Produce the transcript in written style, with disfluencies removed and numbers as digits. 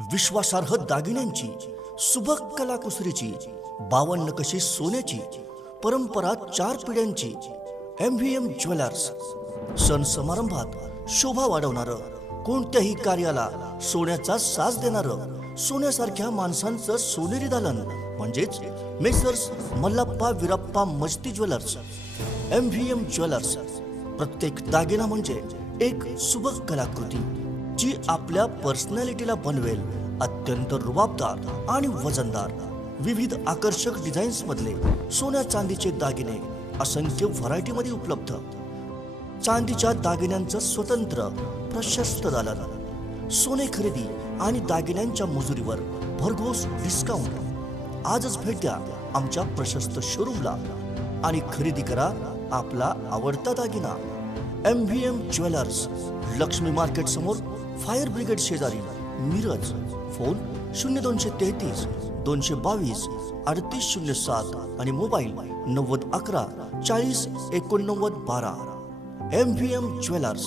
विश्वासार्ह दागिन्यांची, सुबक कलाकुसरीची, 52 नकाशे सोन्याची, परंपरा 4 पिढ्यांची MVM ज्वेलर्स। सण समारंभात शोभा वाढवणारं, कोणत्याही कार्याला सोन्याचा साज देणारं, सोन्यासारख्या माणसांचं सोनेरी दालन म्हणजेच मेसर्स मल्लाप्पा वीरप्पा मस्ती ज्वेलर्स। MVM jewellers. प्रत्येक दागिना म्हणजे एक सुबक कलाकृती जी आपल्या पर्सनॅलिटीला बनवेल अत्यंत रुबाबदार आणि वजनदार। विविध आकर्षक डिझाईन्स मधले सोन्या चांदीचे दागिने असंख्य व्हरायटी मध्ये उपलब्ध। चांदीच्या दागिन्यांचं स्वतंत्र प्रशस्त दालन, सोने खरेदी आणि दागिन्यांच्या मजुरीवर भरघोस डिस्काउंट। आजच भेट द्या आमच्या प्रशस्त शोरूमला आणि खरेदी करा आपला आवडता दागिना। MVM ज्वेलर्स, लक्ष्मी मार्केट समोर, फायर ब्रिगेड शेजारी, मिरज। फोन 0233 222 3807 आणि मोबाईल 9011 40 89 12। MVM jewellers.